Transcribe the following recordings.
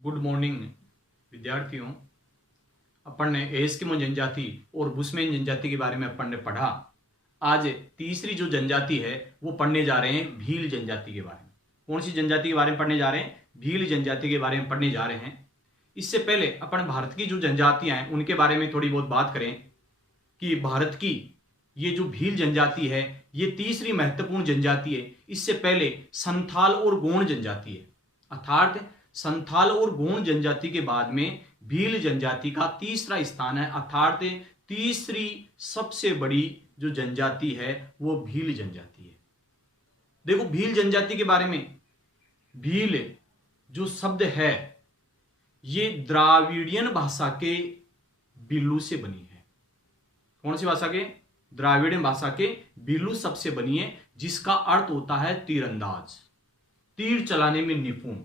Good morning विद्यार्थियों। अपन ने Eskimo जनजाति और बुशमैन जनजाति के बारे में अपन ने पढ़ा। आज तीसरी जो जनजाति है वो पढ़ने जा रहे हैं भील जनजाति के बारे में। कौन सी जनजाति के बारे में पढ़ने जा रहे हैं? भील जनजाति के बारे में पढ़ने जा रहे हैं। इससे पहले अपन भारत की जो जनजातियां हैं उनके बारे में थोड़ी बहुत बात करें कि भारत की ये जो भील जनजाति है ये तीसरी महत्वपूर्ण जनजाति है। इससे पहले संथाल और गोंड जनजाति है, अर्थात संथाल और गोंड जनजाति के बाद में भील जनजाति का तीसरा स्थान है, अर्थात तीसरी सबसे बड़ी जो जनजाति है वो भील जनजाति है। देखो भील जनजाति के बारे में, भील जो शब्द है ये द्राविडियन भाषा के बिल्लू से बनी है। कौन सी भाषा के? द्राविडियन भाषा के बिल्लू शब्द से बनी है, जिसका अर्थ होता है तीरंदाज, तीर चलाने में निपुण।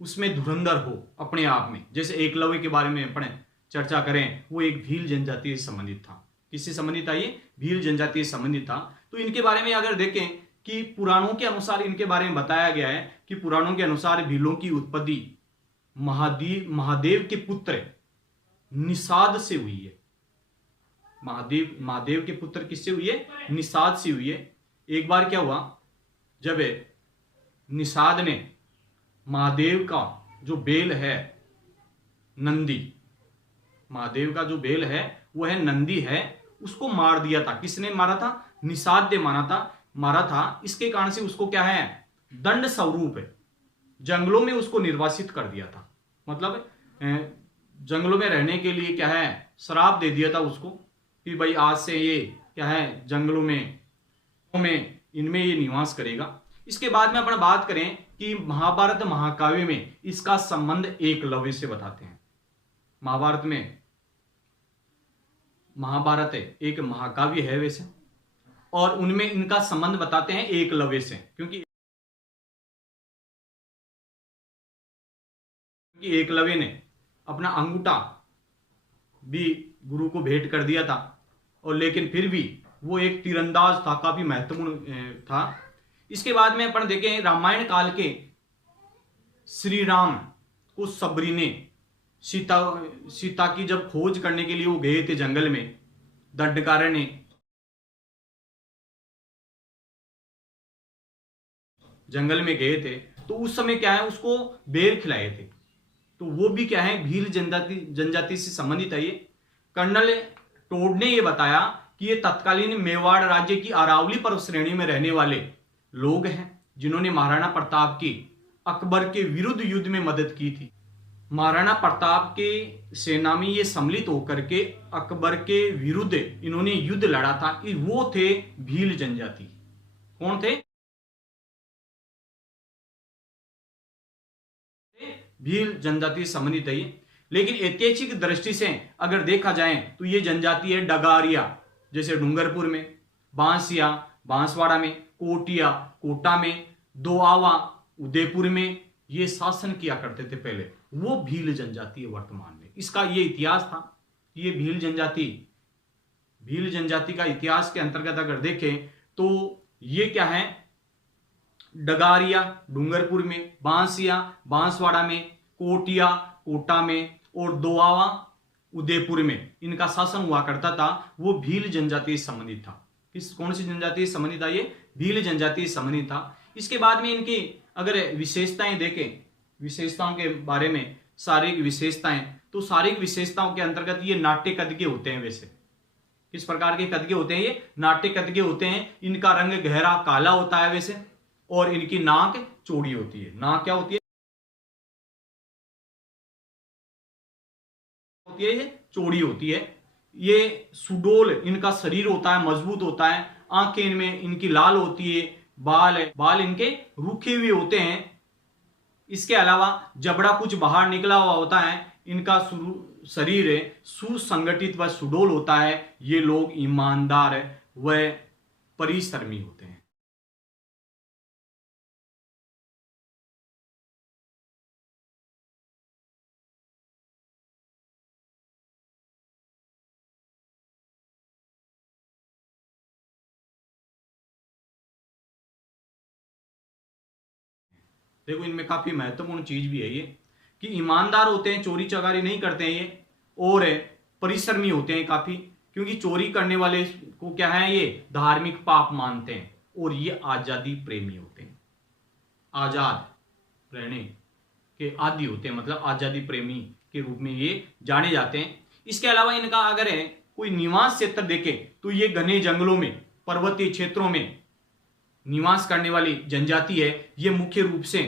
उसमें धुरंधर हो अपने आप में। जैसे एकलव्य के बारे में अपने चर्चा करें, वो एक भील जनजाति से संबंधित था। किससे संबंधित था? ये भील जनजाति से संबंधित था। तो इनके बारे में अगर देखें कि पुराणों के अनुसार इनके बारे में बताया गया है कि पुराणों के अनुसार भीलों की उत्पत्ति महादेव के पुत्र निषाद से हुई है। महादेव के पुत्र किससे हुई है? निषाद से हुई है। एक बार क्या हुआ, जब निषाद ने महादेव का जो बेल है नंदी, महादेव का जो बेल है वो है नंदी है, उसको मार दिया था। किसने मारा था? निषाद ने मारा था। इसके कारण से उसको क्या है, दंड स्वरूप है जंगलों में उसको निर्वासित कर दिया था। मतलब जंगलों में रहने के लिए क्या है, श्राप दे दिया था उसको कि भाई आज से ये क्या है, जंगलों में इनमें ये निवास करेगा। इसके बाद में अपन बात करें कि महाभारत महाकाव्य में इसका संबंध एकलव्य से बताते हैं। महाभारत एक महाकाव्य है वैसे, और उनमें इनका संबंध बताते हैं एकलव्य से, क्योंकि एकलव्य ने अपना अंगूठा भी गुरु को भेंट कर दिया था, और लेकिन फिर भी वो एक तीरंदाज था, काफी महत्वपूर्ण था। इसके बाद में अपन देखें रामायण काल के श्री राम को सबरी ने सीता की जब खोज करने के लिए वो गए थे जंगल में, दंडकारण्य ने जंगल में गए थे, तो उस समय क्या है, उसको बेर खिलाए थे। तो वो भी क्या है, भील जनजाति से संबंधित है। ये कर्नल टोड ने ये बताया कि ये तत्कालीन मेवाड़ राज्य की अरावली पर्वत श्रेणी में रहने वाले लोग हैं जिन्होंने महाराणा प्रताप की अकबर के विरुद्ध युद्ध में मदद की थी। महाराणा प्रताप के सेना में ये सम्मिलित होकर के अकबर के विरुद्ध इन्होंने युद्ध लड़ा था। वो थे भील जनजाति। कौन थे? भील जनजाति से संबंधित है। लेकिन ऐतिहासिक दृष्टि से अगर देखा जाए तो ये जनजाति है डगारिया, जैसे डूंगरपुर में, बांसिया बांसवाड़ा में, कोटिया कोटा में, दोआवा उदयपुर में ये शासन किया करते थे पहले। वो भील जनजाति है वर्तमान में। इसका ये इतिहास था। ये भील जनजाति का इतिहास के अंतर्गत अगर देखें तो ये क्या है, डगारिया डूंगरपुर में, बांसिया बांसवाड़ा में, कोटिया कोटा में और दोआवा उदयपुर में इनका शासन हुआ करता था। वो भील जनजाति से संबंधित था। कौन सी जनजाति से संबंधित था? ये भील जनजाति से संबंधित था। इसके बाद में इनकी अगर विशेषताएं देखें, विशेषताओं के बारे में, शारीरिक विशेषताएं, तो शारीरिक विशेषताओं के अंतर्गत ये नाट्य कद के होते हैं। वैसे किस प्रकार के कद के होते हैं? ये नाट्य कद के होते हैं। इनका रंग गहरा काला होता है वैसे, और इनकी नाक चौड़ी होती है। नाक क्या होती है? ये चौड़ी होती है। ये सुडोल इनका शरीर होता है, मजबूत होता है। आंखें इनमें इनकी लाल होती है। बाल इनके रूखे हुए होते हैं। इसके अलावा जबड़ा कुछ बाहर निकला हुआ होता है। इनका शरीर सुसंगठित व सुडोल होता है। ये लोग ईमानदार व परिश्रमी होते हैं। देखो इनमें काफी महत्वपूर्ण चीज भी है ये कि ईमानदार होते हैं, चोरी चकारी नहीं करते हैं ये, और परिश्रमी होते हैं काफी, क्योंकि चोरी करने वाले को क्या है ये धार्मिक पाप मानते हैं, और ये आजादी प्रेमी होते हैं, आजाद रहने के आदी होते हैं, मतलब आजादी प्रेमी के रूप में ये जाने जाते हैं। इसके अलावा इनका अगर है कोई निवास क्षेत्र देखे तो ये घने जंगलों में, पर्वतीय क्षेत्रों में निवास करने वाली जनजाति है। ये मुख्य रूप से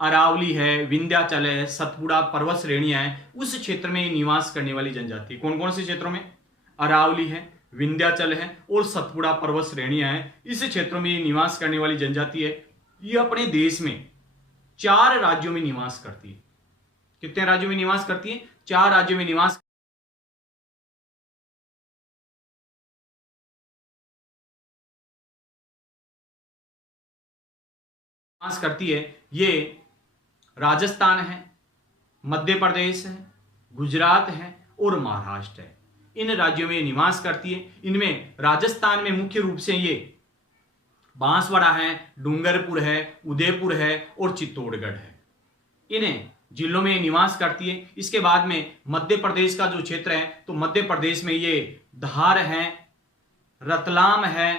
अरावली है, विंध्याचल है, सतपुड़ा पर्वत श्रेणियां है, उस क्षेत्र में निवास करने वाली जनजाति। कौन कौन से क्षेत्रों में? अरावली है, विंध्याचल है और सतपुड़ा पर्वत श्रेणियां हैं। इस क्षेत्रों में निवास करने वाली जनजाति है। ये अपने देश में 4 राज्यों में निवास करती है। कितने राज्यों में निवास करती है? 4 राज्यों में निवास करती है। ये राजस्थान है, मध्य प्रदेश है, गुजरात है और महाराष्ट्र है। इन राज्यों में निवास करती है। इनमें राजस्थान में मुख्य रूप से ये बांसवाड़ा है, डूंगरपुर है, उदयपुर है और चित्तौड़गढ़ है। इन्हें जिलों में निवास करती है। इसके बाद में मध्य प्रदेश का जो क्षेत्र है, तो मध्य प्रदेश में ये धार है, रतलाम है,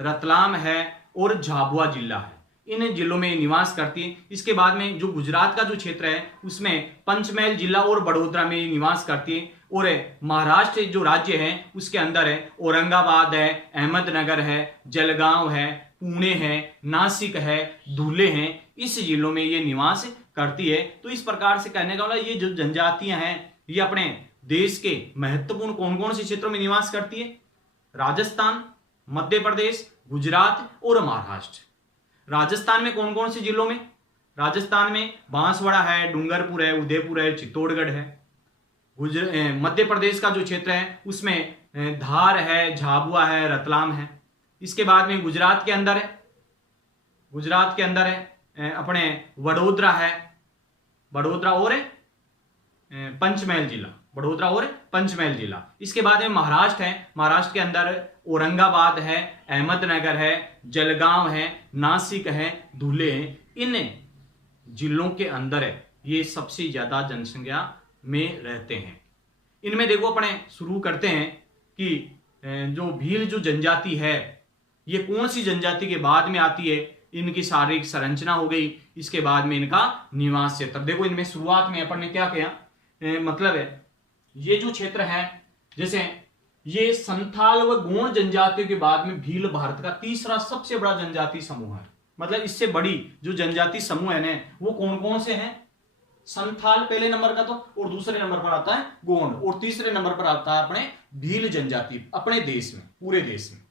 रतलाम है और झाबुआ जिला है। इन जिलों में निवास करती है। इसके बाद में जो गुजरात का जो क्षेत्र है उसमें पंचमहल जिला और बड़ोदरा में निवास करती है। और महाराष्ट्र जो राज्य है उसके अंदर है औरंगाबाद है, अहमदनगर है, जलगांव है, पुणे है, नासिक है, धुले हैं। इस जिलों में ये निवास करती है। तो इस प्रकार से कहने का मतलब ये जो जनजातियां हैं ये अपने देश के महत्वपूर्ण कौन कौन से क्षेत्रों में निवास करती है? राजस्थान, मध्य प्रदेश, गुजरात और महाराष्ट्र। राजस्थान में कौन कौन से जिलों में? राजस्थान में बांसवाड़ा है, डूंगरपुर है, उदयपुर है, चित्तौड़गढ़ है। मध्य प्रदेश का जो क्षेत्र है उसमें धार है, झाबुआ है, रतलाम है। इसके बाद में गुजरात के अंदर है अपने वडोदरा है, वडोदरा और पंचमहल जिला। इसके बाद में महाराष्ट्र है, महाराष्ट्र के अंदर औरंगाबाद है, अहमदनगर है, जलगांव है, नासिक है, धुले हैं। इन जिलों के अंदर है ये सबसे ज्यादा जनसंख्या में रहते हैं। इनमें देखो अपने शुरू करते हैं कि जो भील जो जनजाति है ये कौन सी जनजाति के बाद में आती है? इनकी शारीरिक संरचना हो गई, इसके बाद में इनका निवास क्षेत्र। देखो इनमें शुरुआत में अपन ने क्या किया, मतलब है ये जो क्षेत्र है, जैसे ये संथाल व गोंड जनजातियों के बाद में भील भारत का तीसरा सबसे बड़ा जनजाति समूह है। मतलब इससे बड़ी जो जनजाति समूह है ना वो कौन कौन से हैं? संथाल पहले नंबर का तो, और दूसरे नंबर पर आता है गोंड, और तीसरे नंबर पर आता है अपने भील जनजाति अपने देश में, पूरे देश में।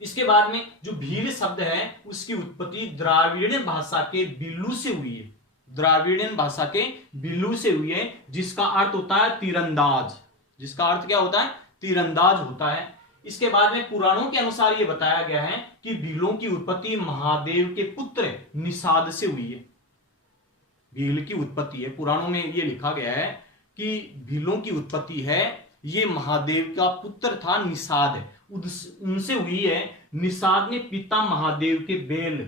इसके बाद में जो भील शब्द है उसकी उत्पत्ति द्राविड़ियन भाषा के बिल्लू से हुई है। द्राविड़ियन भाषा के बिल्लू से हुई है, जिसका अर्थ होता है तीरंदाज। जिसका अर्थ क्या होता है? तीरंदाज होता है। इसके बाद में पुराणों के अनुसार यह बताया गया है कि भीलों की उत्पत्ति महादेव के पुत्र निषाद से हुई है। भील की उत्पत्ति है, पुराणों में यह लिखा गया है कि भीलों की उत्पत्ति है ये महादेव का पुत्र था निषाद, उनसे हुई है। निषाद ने पिता महादेव के बैल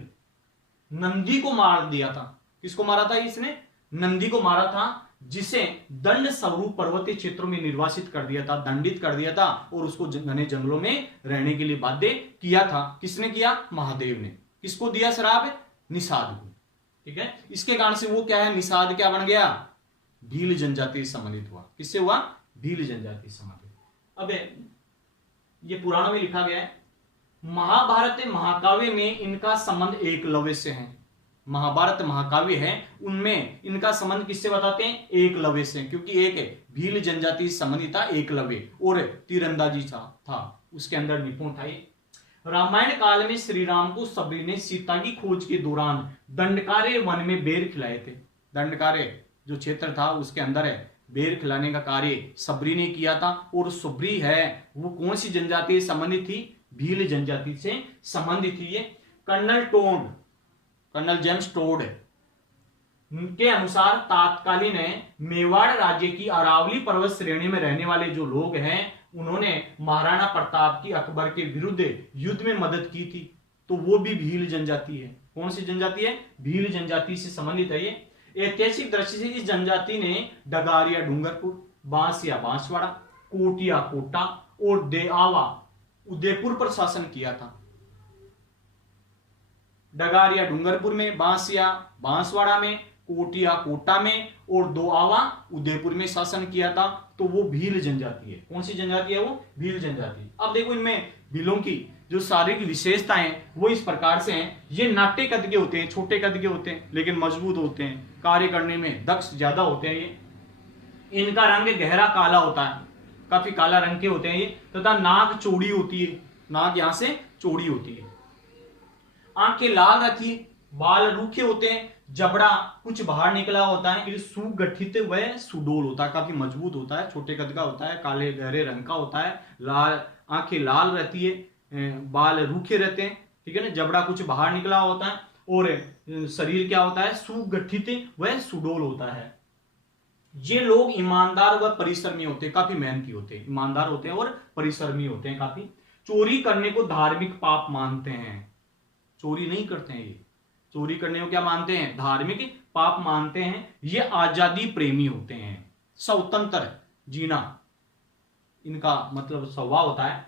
नंदी को मार दिया था। किसको मारा था इसने? नंदी को मारा था, जिसे दंड स्वरूप पर्वतीय क्षेत्रों में निर्वासित कर दिया था, दंडित कर दिया था, और उसको घने जंगलों में रहने के लिए बाध्य किया था। किसने किया? महादेव ने। किसको दिया श्राप? निषाद को। ठीक है, इसके कारण से वो क्या है, निषाद क्या बन गया? भील जनजाति संबंधित हुआ। किससे हुआ? भील जनजाति संबंधित। अब ये पुराणों में लिखा गया है। महाभारत महाकाव्य में इनका संबंध एकलव्य से है। महाभारत महाकाव्य है उनमें इनका संबंध किससे बताते हैं? एकलव्य से, क्योंकि एक भील जनजाति संबंधी था एकलव्य, और तीरंदाजी था उसके अंदर निपुण था ये। रामायण काल में श्री राम को सबरी ने सीता की खोज के दौरान दंडकार्य वन में बेर खिलाए थे। दंडकार्य जो क्षेत्र था उसके अंदर है बेर खिलाने का कार्य सबरी ने किया था। और सबरी है वो कौन सी जनजाति से संबंधित थी? भील जनजाति से संबंधित थी ये। कर्नल जेम्स टोड के अनुसार तात्कालीन मेवाड़ राज्य की अरावली पर्वत श्रेणी में रहने वाले जो लोग हैं उन्होंने महाराणा प्रताप की अकबर के विरुद्ध युद्ध में मदद की थी। तो वो भी भील जनजाति है। कौन सी जनजाति है? भील जनजाति से संबंधित है ये। ऐतिहासिक दृष्टि से इस जनजाति ने डगारिया डूंगरपुर, बांसिया बांसवाड़ा, कोटिया कोटा और देआवा उदयपुर पर शासन किया था। डगारिया डूंगरपुर में, बांसिया बांसवाड़ा में, कोटिया कोटा में और दोआवा उदयपुर में शासन किया था। तो वो भील जनजाति है। कौन सी जनजाति है? वो भील जनजाति। अब देखो इनमें भीलों की जो शारीरिक विशेषताएं वो इस प्रकार से हैं। ये नाट्य कद के होते हैं, छोटे कद के होते हैं, लेकिन मजबूत होते हैं, कार्य करने में दक्ष ज्यादा होते हैं ये। इनका रंग गहरा काला होता है, काफी काला रंग के होते हैं ये, तथा नाक चौड़ी होती है, नाक यहां से चौड़ी होती है। आंखें लाल रहती है, बाल रूखे होते हैं, जबड़ा कुछ बाहर निकला होता है, सुगठित व सुडोल होता है, काफी मजबूत होता है, छोटे कद का होता है, काले गहरे रंग का होता है, लाल आंखें लाल रहती है, बाल रूखे रहते हैं, ठीक है ना, जबड़ा कुछ बाहर निकला होता है और शरीर क्या होता है? सुगठित व सुडोल होता है। ये लोग ईमानदार व परिश्रमी होते हैं, काफी मेहनती होते हैं, ईमानदार होते हैं और परिश्रमी होते हैं काफी। चोरी करने को धार्मिक पाप मानते हैं। चोरी नहीं करते हैं ये, चोरी करने को क्या मानते हैं? धार्मिक पाप मानते हैं। ये आजादी प्रेमी होते हैं, स्वतंत्र जीना इनका मतलब स्वभाव होता है।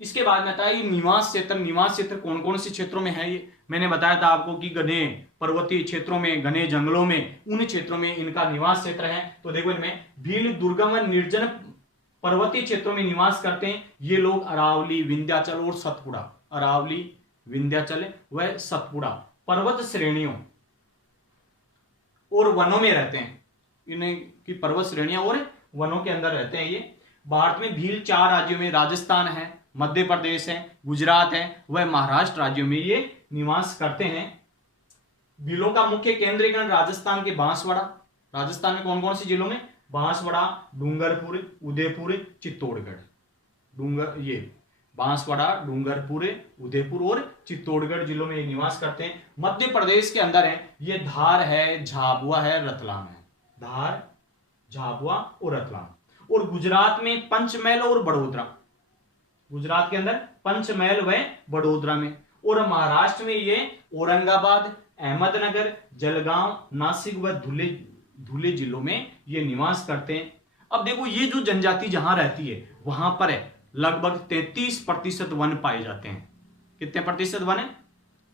इसके बाद में आता है निवास क्षेत्र। निवास क्षेत्र कौन कौन से क्षेत्रों में है? ये मैंने बताया था आपको कि घने पर्वतीय क्षेत्रों में, घने जंगलों में, उन क्षेत्रों में इनका निवास क्षेत्र है। तो देखो इनमें भील दुर्गम व निर्जन पर्वतीय क्षेत्रों में निवास करते हैं ये लोग। अरावली, विंध्याचल और सतपुड़ा, अरावली, विंध्याचल व सतपुड़ा पर्वत श्रेणियों और वनों में रहते हैं। इनकी पर्वत श्रेणियां और वनों के अंदर रहते हैं ये। भारत में भील 4 राज्यों में, राजस्थान है, मध्य प्रदेश है, गुजरात है व महाराष्ट्र राज्यों में ये निवास करते हैं। भीलों का मुख्य केंद्रीकरण राजस्थान के बांसवाड़ा। राजस्थान में कौन कौन से जिलों में? बांसवाड़ा, डूंगरपुर, उदयपुर, चित्तौड़गढ़। ये बांसवाड़ा, डूंगरपुर, उदयपुर और चित्तौड़गढ़ जिलों में ये निवास करते हैं। मध्य प्रदेश के अंदर है ये धार है, झाबुआ है, रतलाम है। धार, झाबुआ और रतलाम। और गुजरात में पंचमहल और बड़ोदरा, गुजरात के अंदर पंचमहल व बड़ोदरा में। और महाराष्ट्र में ये औरंगाबाद, अहमदनगर, जलगांव, नासिक व धुले जिलों में ये निवास करते हैं। अब देखो ये जो जनजाति जहां रहती है वहां पर है लगभग 33% वन पाए जाते हैं। कितने प्रतिशत वन है?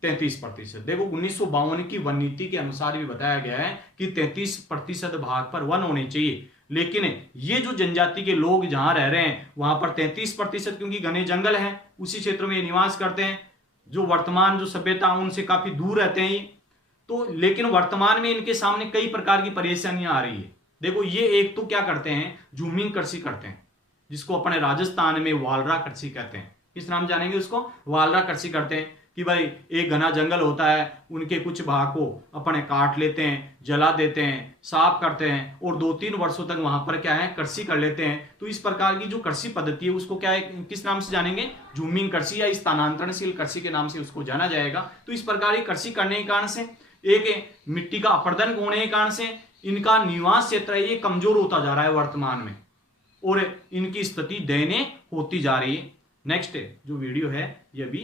33%। देखो 1952 की वन नीति के अनुसार भी बताया गया है कि 33% भाग पर वन होने चाहिए, लेकिन ये जो जनजाति के लोग जहां रह रहे हैं वहां पर 33%, क्योंकि घने जंगल हैं उसी क्षेत्र में ये निवास करते हैं, जो वर्तमान जो सभ्यता उनसे काफी दूर रहते हैं ये। तो लेकिन वर्तमान में इनके सामने कई प्रकार की परेशानियां आ रही है। देखो ये एक तो क्या करते हैं, झूमिंग कृषि करते हैं, जिसको अपने राजस्थान में वालरा कृषि कहते हैं। किस नाम जानेंगे उसको? वालरा कृषि करते हैं कि भाई एक घना जंगल होता है, उनके कुछ भाग को अपने काट लेते हैं, जला देते हैं, साफ करते हैं और 2-3 वर्षों तक वहां पर क्या है कृषि कर लेते हैं। तो इस प्रकार की जो कृषि पद्धति है उसको क्या है, किस नाम से जानेंगे? झूमिंग कृषि या स्थानांतरणशील कृषि के नाम से उसको जाना जाएगा। तो इस प्रकार की कृषि करने के कारण से एक मिट्टी का अपरदन होने के कारण से इनका निवास क्षेत्र ये कमजोर होता जा रहा है वर्तमान में, और इनकी स्थिति दयनीय होती जा रही है। नेक्स्ट जो वीडियो है ये भी